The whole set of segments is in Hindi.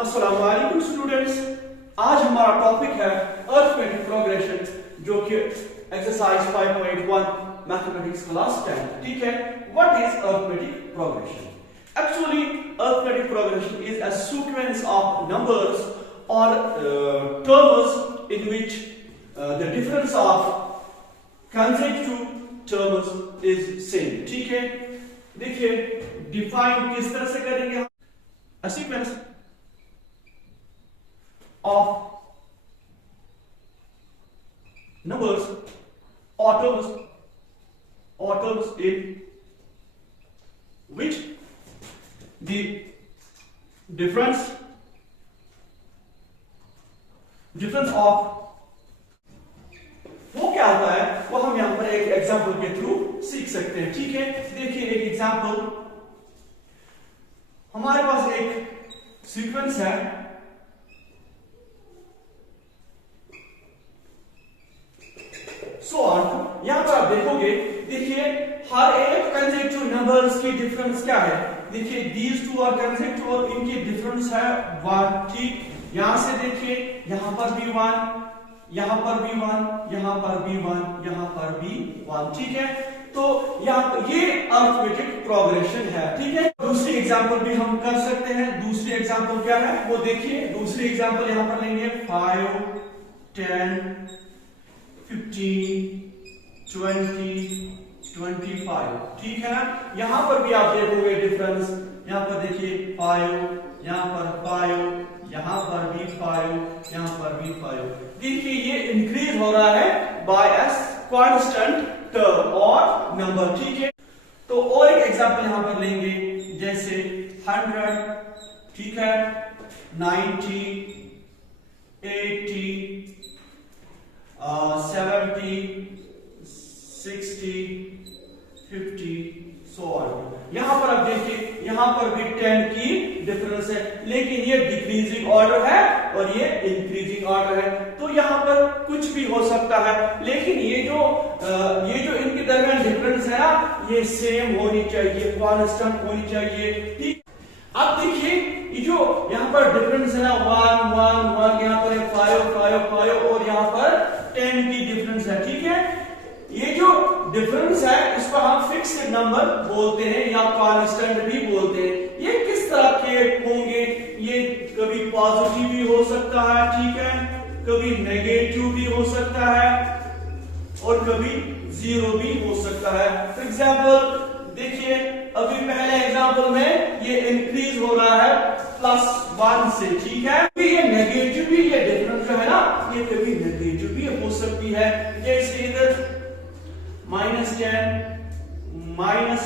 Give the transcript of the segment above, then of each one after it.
अस्सलाम वालेकुम स्टूडेंट्स, आज हमारा टॉपिक है अर्थमेटिक प्रोग्रेशन, जो कि एक्सरसाइज 5.1 मैथमेटिक्स क्लास 10। ठीक है, what is arithmetic progression? Actually, arithmetic progression is a sequence of numbers or terms in which the difference of consecutive terms is same. ठीक है, देखिए डिफाइन किस तरह से करेंगे? A sequence of numbers or terms in which the difference of वो क्या होता है, वो हम यहां पर एक एग्जांपल के थ्रू सीख सकते हैं। ठीक है, देखिए एक एग्जांपल, हमारे पास एक सीक्वेंस है सो ऑन। यहां पर आप देखोगे, देखिए हर एक कंसेक्टिव नंबर्स की डिफरेंस क्या है। देखिए दीज टू आर कंसेक्टिव और इनकी डिफरेंस है 1। ठीक, यहां से देखिए यहां पर भी 1, यहां पर भी 1, यहां पर भी 1, यहां पर भी 1। ठीक है, तो यहां पर ये अर्थमेटिक प्रोग्रेशन है। ठीक है, दूसरी एग्जांपल भी हम कर सकते हैं। दूसरी एग्जांपल क्या है वो देखिए, दूसरी एग्जांपल यहां पर लेंगे 5, 10, 15, 20, 25। ठीक है ना, यहां पर भी आप देखोगे डिफरेंस, यहां पर देखिए 5, यहां पर 5, यहां पर भी 5, यहां पर भी 5। देखिए ये इंक्रीज हो रहा है बाय अ कांस्टेंट टर्म और नंबर। ठीक है, तो और एक एग्जांपल यहां पर लेंगे, जैसे 100, ठीक है, 90, 80, 70, 60, 50, सो ऑन। यहां पर आप देखिए यहां पर भी 10 की डिफरेंस है, लेकिन ये डिक्रीजिंग ऑर्डर है और ये इंक्रीजिंग ऑर्डर है। तो यहां पर कुछ भी हो सकता है, लेकिन ये जो इनके दरमियान डिफरेंस है ना, ये सेम होनी चाहिए, कांस्टेंट होनी चाहिए। ठीक, अब देखिए ये जो यहां पर डिफरेंस है ना, 1, 1, 1, यहां पर 5, 5, 5 और यहां पर 10 की डिफरेंस है। ठीक है, ये जो डिफरेंस है इसको हम फिक्स्ड नंबर बोलते हैं या कांस्टेंट भी बोलते हैं। ये किस तरह के होंगे? ये कभी पॉजिटिव भी हो सकता है, ठीक है, कभी नेगेटिव भी हो सकता है और कभी जीरो भी हो सकता है। फॉर एग्जांपल देखिए, अभी पहले एग्जांपल में ये इंक्रीज हो रहा है +1 से। ठीक है, ये नेगेटिव भी, ये डिफरेंस जो है ना, ये कभी नेगेटिव भी हो सकती है। जैसे इधर -10, -20,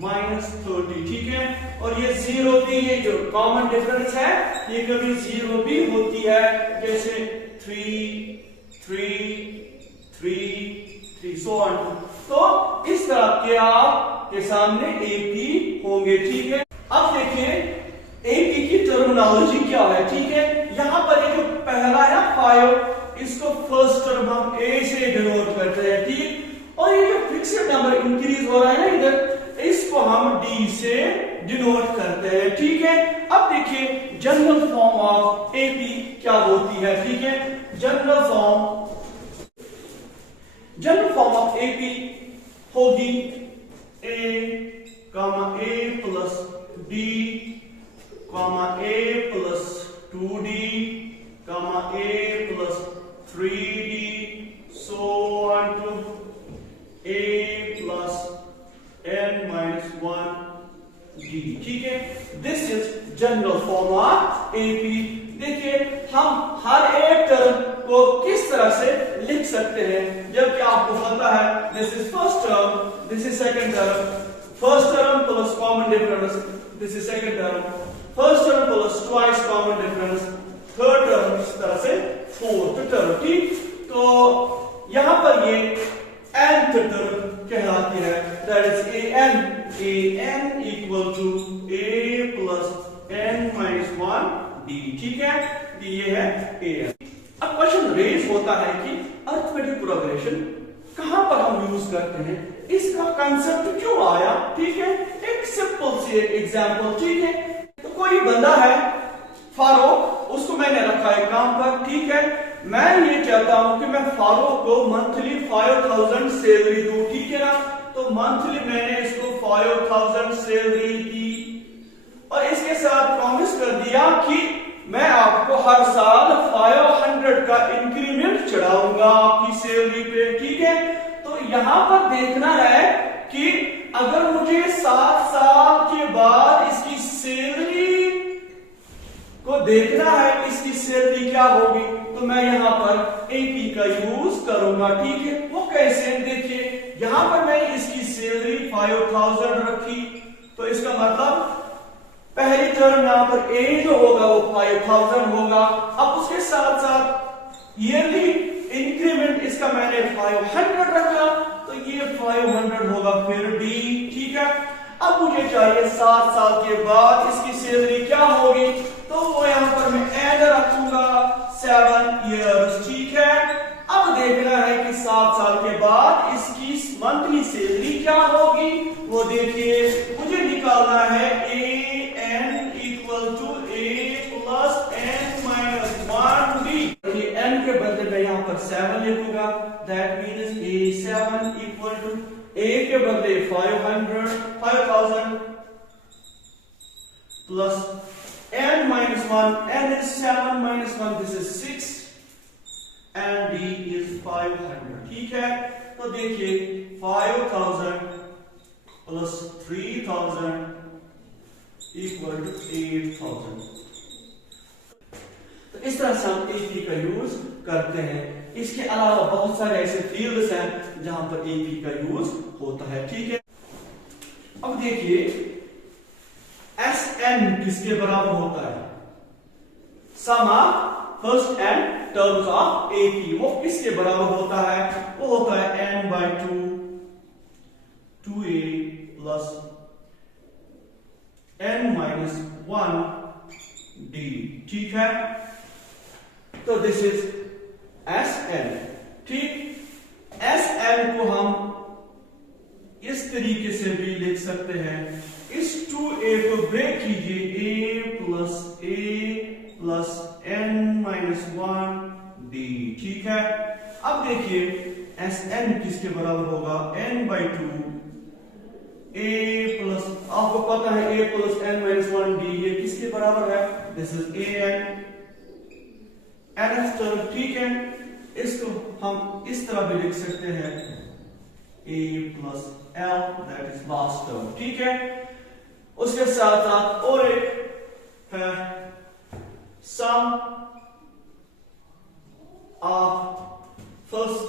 -30। ठीक है, और ये जीरो भी, ये जो कॉमन डिफरेंस है ये कभी जीरो भी होती है, जैसे 3, 3, 3, 3, सो ऑन। तो इस तरह के आपके सामने AP होंगे। ठीक है, अब देखिए AP की टर्मिनोलॉजी क्या है। ठीक है, यहां पर ये जो पहला है 5, इसको फर्स्ट टर्म हम A से डिनोट करते हैं। ठीक, और ये जो फिक्स्ड नंबर इंक्रीज हो रहा है ना इधर, इसको हम D से डिनोट करते हैं। ठीक है, अब देखिए जनरल फॉर्म ऑफ AP क्या होती है। ठीक है, जनरल फॉर्म ऑफ AP होगी A, A plus D, A plus 2D, A plus 3D, so on to A plus n-1 D। ठीक है, this is general form of AP। देखिए हम हर एक टर्म को किस तरह से लिख सकते हैं, जबकि आपको पता है this is first term, this is second term, first term plus common difference, this is second term, first term plus twice common difference, third term इस तरह से फोर्थ टर्म। ठीक, तो यहां पर ये nth टर्म कहलाती है, that is an equal to A plus n-1 D। ठीक है, ये है an। अब क्वेश्चन रेज होता है कि अर्थमेटिक प्रोग्रेशन कहां पर हम यूज करते हैं, इसका कंसेप्ट क्यों आया। ठीक है, एक सिंपल सी एग्जांपल। ठीक है, तो कोई बंदा है फारूक, उसको मैंने रखा है काम पर, ठीक है। मैं ये चाहता हूं कि मैं फारूक को मंथली 5000 सैलरी दूं, ठीक है ना। तो मंथली मैंने इसको 5000 सैलरी दी और इसके साथ प्रॉमिस कर दिया कि मैं आपको हर साल 500 का इंक्रीमेंट चढ़ाऊंगा आपकी सैलरी पे, ठीक है। तो यहां पर देखना है कि अगर मुझे 7 साल के बाद इसकी सैलरी को देखना है, इसकी सैलरी क्या होगी, तो मैं यहां पर एपी का यूज करूंगा, ठीक है। वो कैसे, देखिए यहां पर मैंने इसकी सैलरी 5000 रखी, तो इसका मतलब पहली टर्म यहां पर ए जो होगा वो 5000 होगा। अब उसके साथ साथ ईयरली इंक्रीमेंट इसका मैंने 500 रखा, तो ये 500 होगा फिर डी, ठीक है। अब मुझे चाहिए 7 साल के बाद इसकी सैलरी क्या होगी, तो वो यहां पर मैं एड रखूंगा 7 इयर्स, ठीक है। अब देखना है कि 7 साल के बाद इसकी मंथली सैलरी क्या होगी, वो देखिए मुझे निकालना है a n equal to a plus n minus 1 d. N के बदले में यहां पर 7 लिखूंगा, that means a 7 equal to a के बदले 5000 plus n minus 1, n is 7 minus 1, this is 6 and d is 500, ठीक है। तो देखिए 5000 plus 3000 equal to 8000। तो इस तरह से हम एपी का यूज करते हैं। इसके अलावा बहुत सारे ऐसे फील्ड्स हैं जहां पर एपी का यूज होता है, ठीक है। अब देखिए Sn किसके बराबर होता है, sum of first n terms of AP, वो किसके बराबर होता है, वो होता है n/2 2a plus n-1 d, ठीक है। तो दिस इज Sn, ठीक। Sn को हम इस तरीके से भी लिख सकते हैं, इस 2a को ब्रेक कीजिए, a प्लस n-1 d, ठीक है। अब देखिए Sn किसके बराबर होगा, n/2 a प्लस, आपको पता है a प्लस n-1 d ये किसके बराबर है, this is an nth term, ठीक है। इसको हम इस तरह भी लिख सकते हैं a plus l, that is last term, ठीक है। उसके साथ साथ और एक है sum of first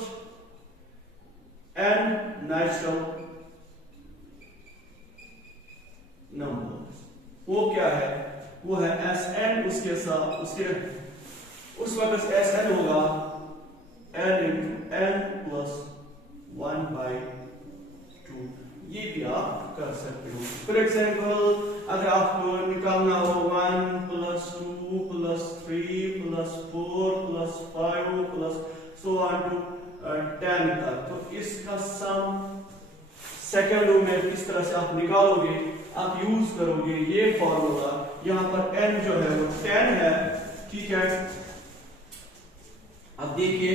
n natural numbers, वो क्या है, वो है Sn, उसके साथ उसके उस वक्त Sn होगा n into n plus 1/2, ये भी आप कर सकते हो। फॉर एग्जाम्पल अगर आपको निकालना हो 1 plus 2 plus 3 plus 4 plus 5 plus so on to 10 तक, तो इसका सम सेकेंड रो में किस तरह से आप निकालोगे, आप यूज करोगे ये फॉर्मूला। यहां पर n जो है वो 10 है, ठीक है। अब देखिए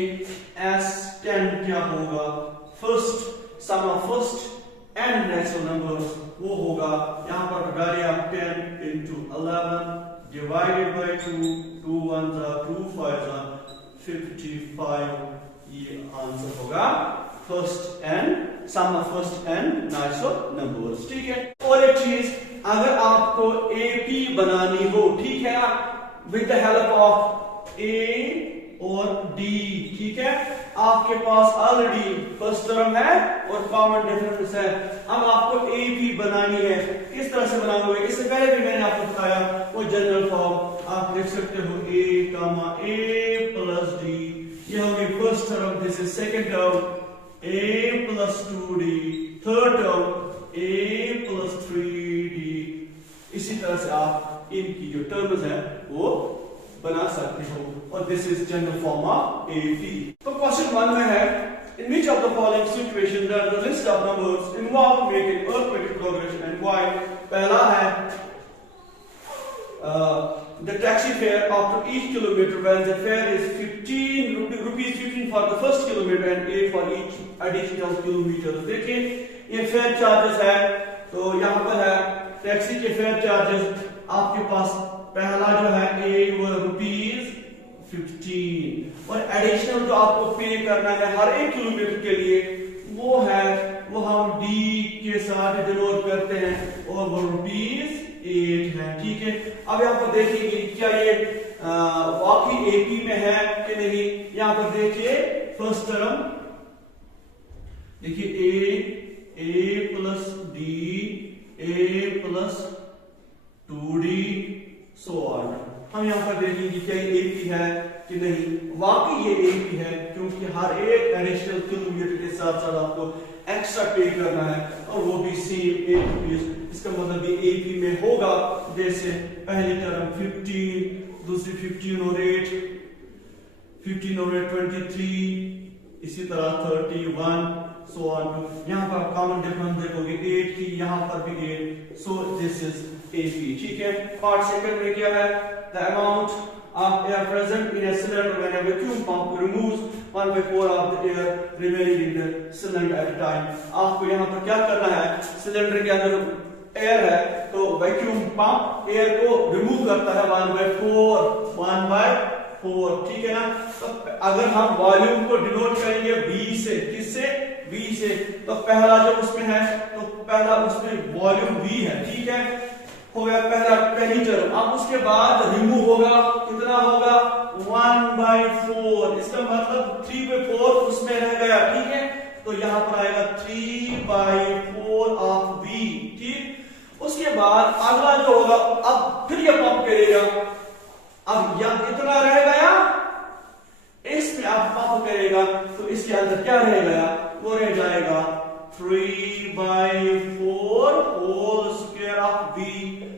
S10 क्या होगा, first sum of first n natural numbers, वो होगा यहां पर लगाइए आप 10 into 11 divided by 2, 2 1s are 2 5s are 55, ये आंसर होगा first n, sum of first n natural numbers, ठीक है। और एक चीज, अगर आपको AP बनानी हो, ठीक है, with the help of A और D, ठीक है, आपके पास ऑलरेडी फर्स्ट टर्म है और कॉमन डिफरेंस है। अब आपको AP बनानी है, किस तरह से बनाओगे, इससे पहले भी मैंने आपको बताया, वो जनरल फॉर्म आप लिख सकते हो A प्लस D, ये होगी first term, this is second term A plus 2D, third term A plus 3D। इसी तरह से आप इनकी जो टर्म्स है वो बना सकते हो, और this is general form of AP। तो क्वेश्चन 1 में है, in which of the following situation does the list of numbers involved making arithmetic progression and why। पहला है the taxi fare after each kilometer when the fare is 15 rupees 15 for the first kilometer and 8 for each additional kilometer। तो देखिए ये फेयर चार्जेस है, तो यहाँ पर है टैक्सी के फेयर चार्जेस आपके पास पहला जो है 8 रुपीज 15 और एडिशनल जो आपको पे करना है हर एक किलोमीटर के लिए वो हम डी के साथ डिनोट करते हैं और वो ₹8 है। ठीक है, अब यहाँ पर देखेंगे क्या ये वाकई एपी में है कि नहीं। यहाँ पर देखिए फर्स्ट टर्म देखिए a plus d a plus 2d so on. हम यहाँ पर देखेंगे क्या ये एपी है कि नहीं। वाकई ये एपी है क्योंकि हर एक एडिशनल किलोमीटर के साथ साथ आपको एक्स्ट्रा पे करना है और वो भी सेम 8 रुपीज। इसका मतलब ये एपी में होगा, जैसे पहली टर्म 15, दूसरी 15 और 8 23, इसी तरह 31 सो ऑन टू। यहाँ पर कॉमन डिफरेंस देखोगे 8 की, यहाँ पर भी 8, सो दिस इज एपी। ठीक है, पार्ट सेकंड में क्या है, the amount of air present in a cylinder when a vacuum pump removes 1/4 of the air remaining in the cylinder at a time। आपको यहाँ पर क्या करना है, सिलेंडर के अंदर एयर है तो वैक्यूम पंप एयर को रिमूव करता है 1/4। ठीक है ना। तो अगर हम वॉल्यूम को डिनोट करेंगे V से, किससे, V से, तो पहला जो उसमें है तो पहला उसमें वॉल्यूम V है। ठीक है, हो गया पहली टर्म। अब उसके बाद रिमूव होगा, कितना होगा 1/4। इसका मतलब 3/4 उसमें रह गया। ठीक है, तो यहां पर आएगा 3/4 ऑफ V। ठीक, उसके बाद अगला जो होगा, अब फिर ये पंप करेगा, अब यह इतना रह गया, इसमें अब पंप करेगा तो इसके अंदर क्या रह गया, वो रह जाएगा 3/4 होल स्क्वायर ऑफ V।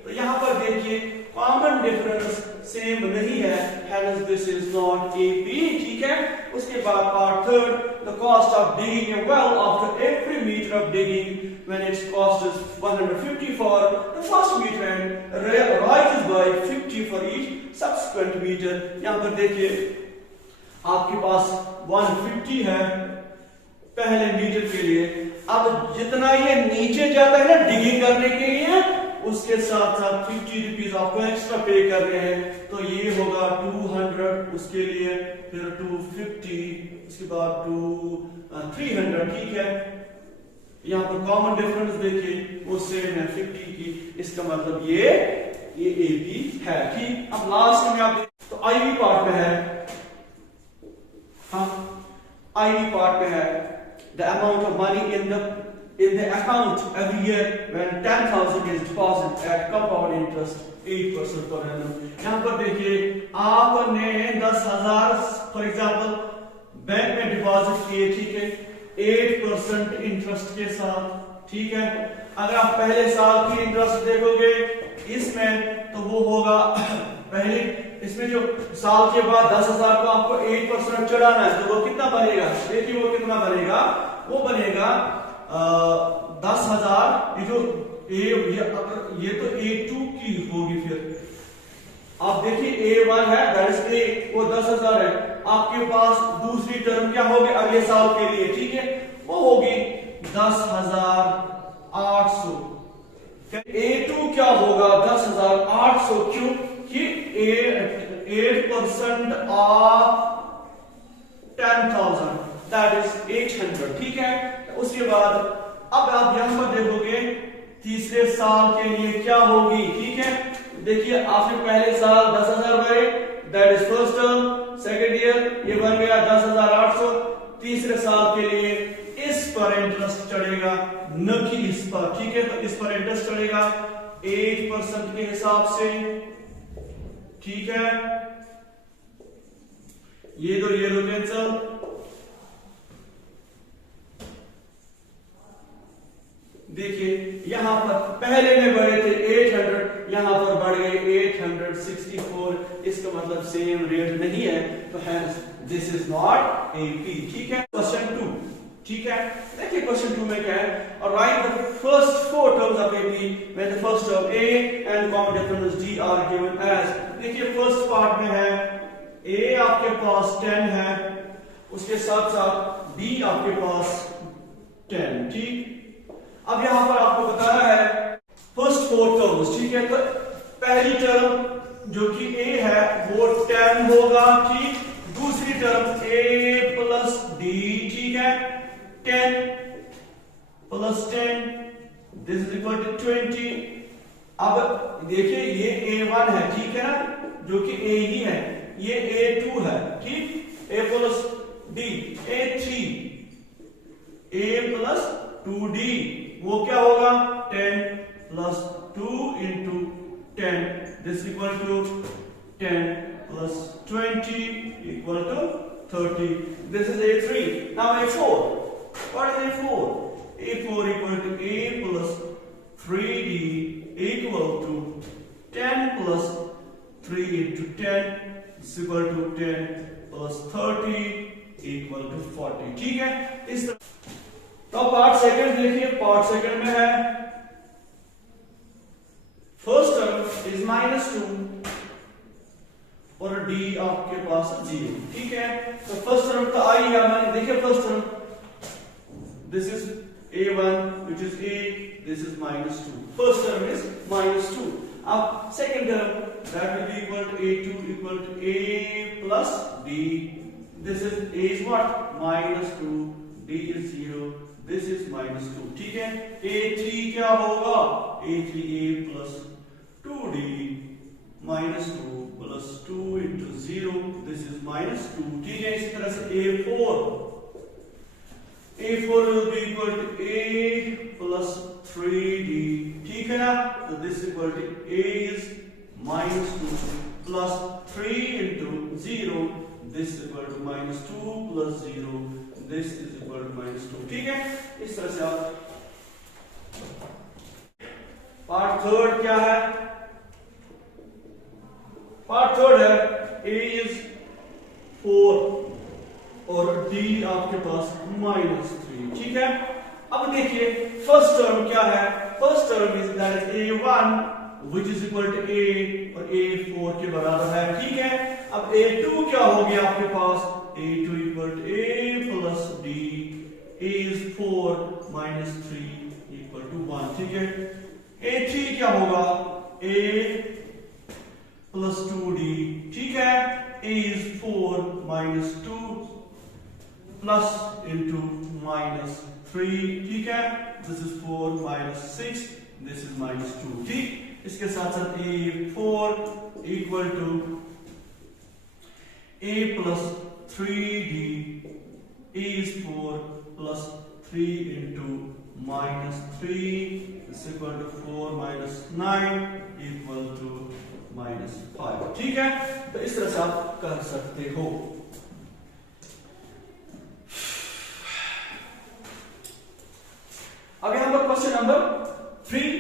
तो यहां पर देखिए कॉमन डिफरेंस सेम नहीं है, hence this is not AP। ठीक है, उसके बाद part third, the cost of digging a well after every meter of digging when its cost is 150 for the first meter and rises by 50 for each subsequent meter। यहां पर देखिए आपके पास 150 है पहले मीटर के लिए, अब जितना ये नीचे जाता है ना डिगिंग करने के लिए, उसके साथ साथ 50 रुपीज आपको एक्स्ट्रा पे करने हैं। तो ये होगा 200 उसके लिए, फिर 250, उसके बाद 300। ठीक है, यहाँ पर कॉमन डिफरेंस देखिए वो सेम है 50 की, इसका मतलब ये एपी है। ठीक, अब लास्ट में आप तो आईवी पार्ट में है, हाँ आईवी पार्ट में है the amount of money in the account every year when 10,000 is deposited at compound interest 8% per annum। यहाँ पर देखिए आपने 10,000 फॉर एग्जाम्पल बैंक में डिपॉजिट किए, ठीक है, 8% इंटरेस्ट के साथ। ठीक है, अगर आप पहले साल की इंटरेस्ट देखोगे इसमें तो वो होगा पहले इसमें जो साल के बाद 10,000 को आपको 8% चढ़ाना है तो वो कितना बनेगा, देखिए वो कितना बनेगा, वो बनेगा 10,000। ये तो A2 की होगी, फिर आप देखिए A1 है दैट इज A, वो 10,000 है। आपके पास दूसरी टर्म क्या होगी अगले साल के लिए, ठीक है, वो होगी 10,800। A2 क्या होगा 10,800, क्यों कि 8% ऑफ 10,000 दैट इज 800। ठीक है, उसके बाद अब आप यहां पर देखोगे तीसरे साल के लिए क्या होगी। ठीक है, देखिए आपने पहले साल 10,000 भरे that is first term, second year ये बन गया 10,800। तीसरे साल के लिए इस पर इंटरेस्ट चढ़ेगा न कि इस पर। ठीक है, तो इस पर इंटरेस्ट चढ़ेगा 8% के हिसाब से। ठीक है, ये दो कैंसल। देखिए यहां पर पहले में बढ़े थे 800, यहां पर बढ़ गए 864। इसका मतलब सेम रेट नहीं है, तो hence this is not AP. ठीक है, क्वेश्चन 2। ठीक है, देखिए क्वेश्चन 2 में क्या है, write the first four terms of AP when the first term A and common difference D are given as. देखिए फर्स्ट पार्ट में है A आपके पास 10 है, उसके साथ साथ D आपके पास 10, ठीक। अब यहां पर आपको बताना है फर्स्ट फोर टर्म्स, ठीक है। तो पहली टर्म जो कि A है वो 10 होगा, ठीक। दूसरी टर्म A प्लस D, ठीक है, 10 plus 10 this is equal to 20। अब देखिए ये A1 है, ठीक है ना, जो कि A ही है, ये A2 है, ठीक। A plus D A3, A plus 2D वो क्या होगा 10 plus 2 into 10 this equal to 10 plus 20 equal to 30। This is A3. Now A4. What is A4? A4 equal to A plus 3D equal to 10 plus 3 into 10 is equal to 10 plus 30 equal to 40, ठीक है। इस तो पार्ट सेकंड देखिए, पार्ट सेकंड में है फर्स्ट टर्म इज -2 और D आपके पास 0, ठीक है। तो फर्स्ट टर्म तो आई है, मैंने देखिए first term this is A1 which is A, this is -2, first term is -2। अब second term that will be equal to A2 equal to A plus D, this is A is what -2, D is 0, this is -2, ठीक है। A3 क्या होगा, A3 A plus 2D -2 plus 2 into 0, this is -2, ठीक है। इसी तरह से A4 will be equal to A plus 3D, ठीक है ना। तो this is equal to A is -2 plus 3 into 0, this is equal to -2 plus 0, this is equal to -2, ठीक है। इस तरह से आप पार्ट थर्ड क्या है, पार्ट थर्ड है A is 4 और D आपके पास -3, ठीक है। अब देखिए फर्स्ट टर्म क्या है, first term is that is A1 which is equal to A और A4 के बराबर है, ठीक है। अब A2 क्या हो गया आपके पास, A2 equal to A plus D, A is 4 minus 3 equal to 1, ठीक है। A3 क्या होगा, A plus 2D, ठीक है। A is 4 minus 2 plus into -3, ठीक है। This is 4 minus 6, this is -2, ठीक। इसके साथ साथ A4 equal to A plus 3D, A is 4 plus 3 into -3 is equal to 4 minus 9 equal to -5, ठीक है। तो इस तरह से आप कर सकते हो। अब यहां पर क्वेश्चन नंबर 3,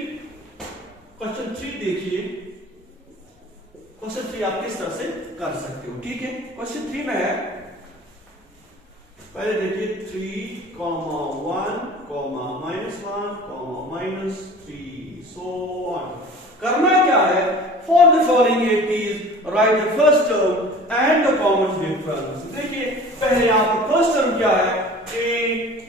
क्वेश्चन 3 देखिए, क्वेश्चन 3 आप किस तरह से कर सकते हो, ठीक है। क्वेश्चन 3 में है, पहले देखिए 3, -1, -3 so on। करना क्या है, for the following APs write the first term and the common difference। देखिए पहले यहां पर फर्स्ट टर्म क्या है, A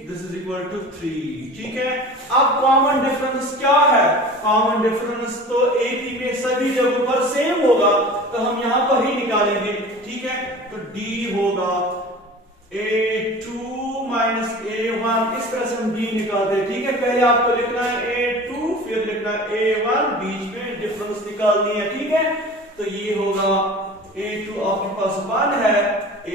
this is equal to 3, ठीक है। अब कॉमन डिफरेंस क्या है, कॉमन डिफरेंस तो AP में सभी जगहों पर सेम होगा, तो हम यहां पर ही निकालेंगे, ठीक है। तो D होगा A2 minus A1, इस तरह से हम D निकालते हैं, ठीक है। पहले आपको लिखना है A2 फिर लिखना है A1, बीच में डिफरेंस निकालनी है, ठीक है। तो ये होगा A2 आपके पास 1 है,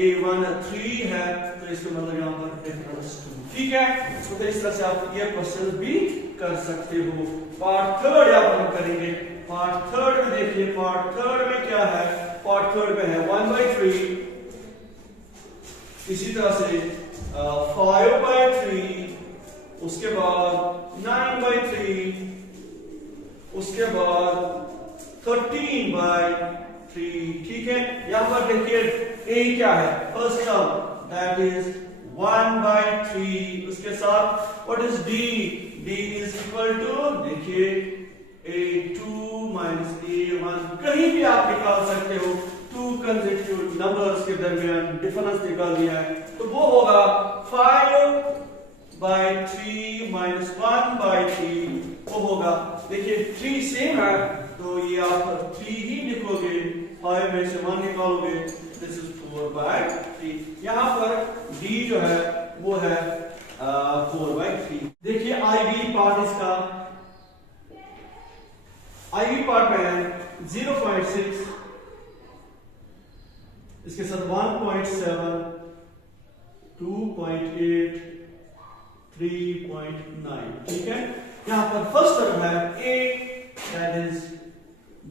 A1 3 है, तो इसका मतलब यहां पर डिफरेंस 2, ठीक है। तो इस तरह से आप ये क्वेश्चन भी कर सकते हो। पार्ट थर्ड यहाँ पर हम करेंगे, पार्ट थर्ड में देखिए, पार्ट थर्ड में क्या है, पार्ट थर्ड में है 1/3, इसी तरह से 5/3, उसके बाद 9/3, उसके बाद 13/3, ठीक है। यहां पर देखिए A क्या है, फर्स्ट टर्म दैट इज 1/3 उसके साथ what is D, D is equal to देखिए a2 माइनस a1, कहीं भी आप निकाल सकते हो, टू कंसेक्यूटिव नंबर्स के दरमियान डिफरेंस निकाल दिया है तो वो होगा 5/3 माइनस 1/3 वो होगा। देखिए 3 सेम है तो ये आप 3 ही लिखोगे, 5 में से 1 निकालोगे, दिस इज 4/3। यहाँ पर d जो है वो है 4/3। देखिए IV पार्ट इसका, IV पार्ट में है 0.6, इसके साथ 1.7, 2.8, 3.9, ठीक है। यहां पर फर्स्ट टर्म है a दैट इज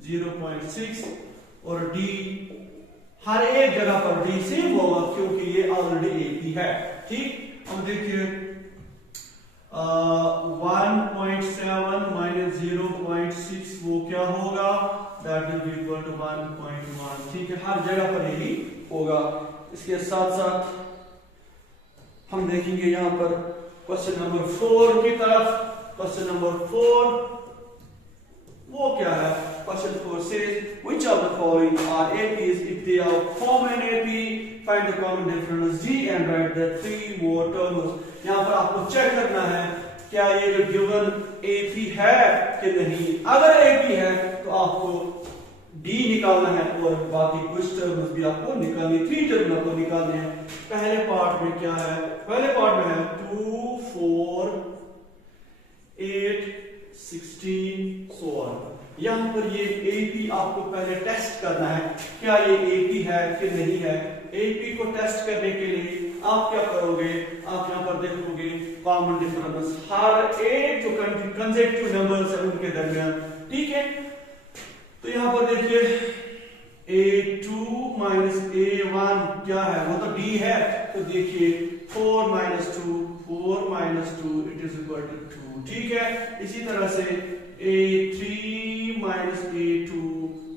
0.6 और d हर एक जगह पर d सेम होगा क्योंकि ये ऑलरेडी AP है, ठीक। अब देखिए 1.7 माइनस 0.6 वो क्या होगा, that will be equal to 1.1, ठीक है। हर जगह पर यही होगा। इसके साथ साथ हम देखेंगे यहां पर क्वेश्चन नंबर 4 की तरफ। क्वेश्चन नंबर 4 वो क्या है, question 4 says which of the following are APs, if they are form an AP find the common difference G and write the 3 more terms। यहाँ पर आपको चेक करना है क्या ये जो गिवन AP है कि नहीं। अगर AP है तो आपको D निकालना है और बाकी कुछ टर्म्स भी आपको निकालनी, 3 टर्म आपको निकालने हैं। पहले पार्ट में क्या है, पहले पार्ट में है 2, 4, 8, 16 so on। यहाँ पर ये AP आपको पहले टेस्ट करना है क्या ये AP है कि नहीं है। AP को टेस्ट करने के लिए आप क्या करोगे, आप यहाँ पर देखोगे कॉमन डिफरेंस हर एक जो कंसेक्यूटिव नंबर्स है उनके दरमियान, ठीक है। तो यहाँ पर देखिए A2 माइनस A1 क्या है, वो तो D है, तो देखिए 4 minus 2, 4 minus 2 it is equal to 2, ठीक है। इसी तरह से A3 माइनस A2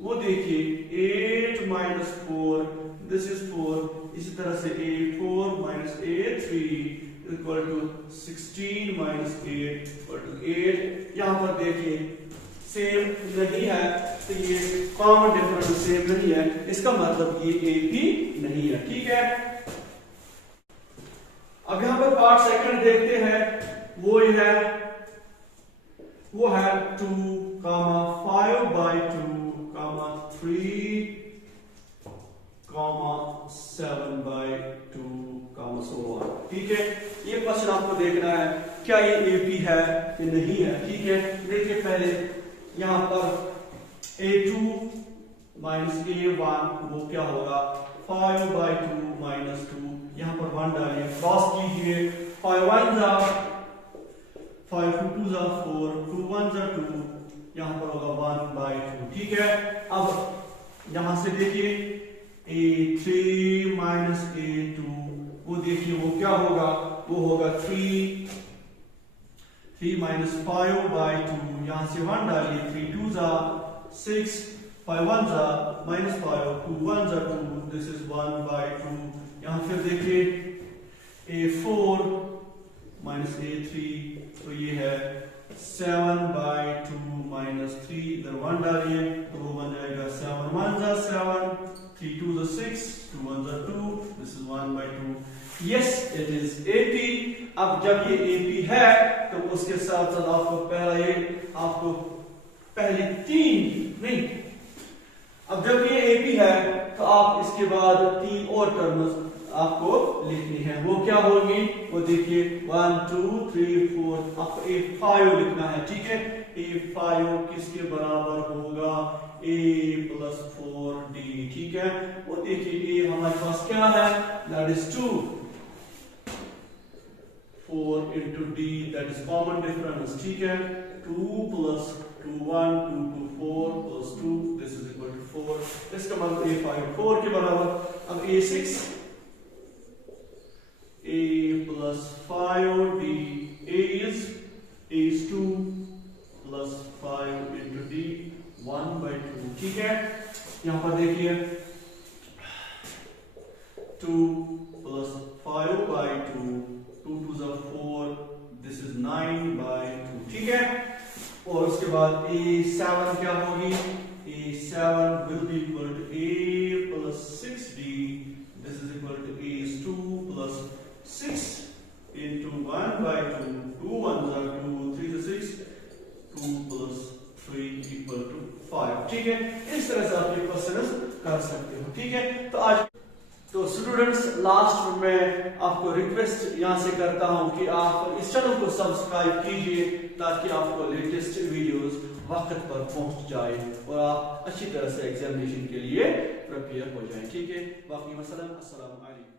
वो देखिए 8 माइनस 4 दिस इज 4। इसी तरह से A4 minus A3 equal to 16 minus 8 equal to 8। यहाँ पर देखिए सेम नहीं है तो ये कॉमन डिफरेंस सेम नहीं है, इसका मतलब ये AP नहीं है, ठीक है। अब यहां पर पार्ट सेकंड देखते हैं, वो है 2, 5/2, 3, 7/2, so on, ठीक है। ये क्वेश्चन आपको देखना है क्या ये AP है कि नहीं है, ठीक है। देखिए पहले यहां पर A2 माइनस A1 वो क्या होगा 5/2 माइनस 2, यहां पर 1 डालिए, क्रॉस कीजिए, 5 1 जा 5 2 जा 4, 2 1 जा 2, यहां पर होगा 1/2, ठीक है। अब यहां से देखिए A3 माइनस A2 वो देखिए वो क्या होगा, वो होगा 3 माइनस 5/2, यहां से 1 डालिए, 3 2 जा 6, 5 1 जा माइनस 5, 2 1 जा 2, दिस इज 1/2। यहां फिर देखिए A4 माइनस A3 तो ये है 7/2 माइनस 3, इधर 1 डालिए तो वो बन जाएगा 7 1 जा 7, 3 2 जा 6, 2 1 जा 2, this is 1/2। Yes it is AP। अब जब ये AP है तो उसके साथ साथ आपको आपको पहले 3 नहीं, अब जब ये AP है तो आप इसके बाद 3 और टर्म्स आपको लिखनी है, वो क्या होगी, वो देखिए 1 2 3 4, आपको A5 लिखना है, ठीक है। A5 किसके बराबर होगा, A प्लस 4D, ठीक है। वो देखिए A हमारे पास क्या है, that is 2, 4 into D, that is common difference, ठीक है। 2 plus 2 1 2 2 4 plus 2, this is equal to 4, इसका मतलब A5 4 के बराबर। अब A6 A plus 5D, A is 2 plus 5 into D 1/2, ठीक है। यहां पर देखिए 2 plus 5 by 2, 2 to the 4, this is 9 by 2, ठीक है। और उसके बाद A7 क्या होगी, A7 will be equal to A plus 6D, this is equal to A is 2 plus 6 into 1 by 2, 2 1s are 2, 3 is 6, 2 plus 3 equal to 5, ठीक है। इस तरह से आप ये क्वेश्चन कर सकते हो, ठीक है। तो आज तो स्टूडेंट्स लास्ट में आपको रिक्वेस्ट यहां से करता हूं कि आप इस चैनल को सब्सक्राइब कीजिए ताकि आपको लेटेस्ट वीडियोस वक्त पर पहुंच जाए और आप अच्छी तरह से एग्जामिनेशन के लिए प्रिपेयर हो जाएं, ठीक है। बाकी मसलन अस्सलाम वालेकुम।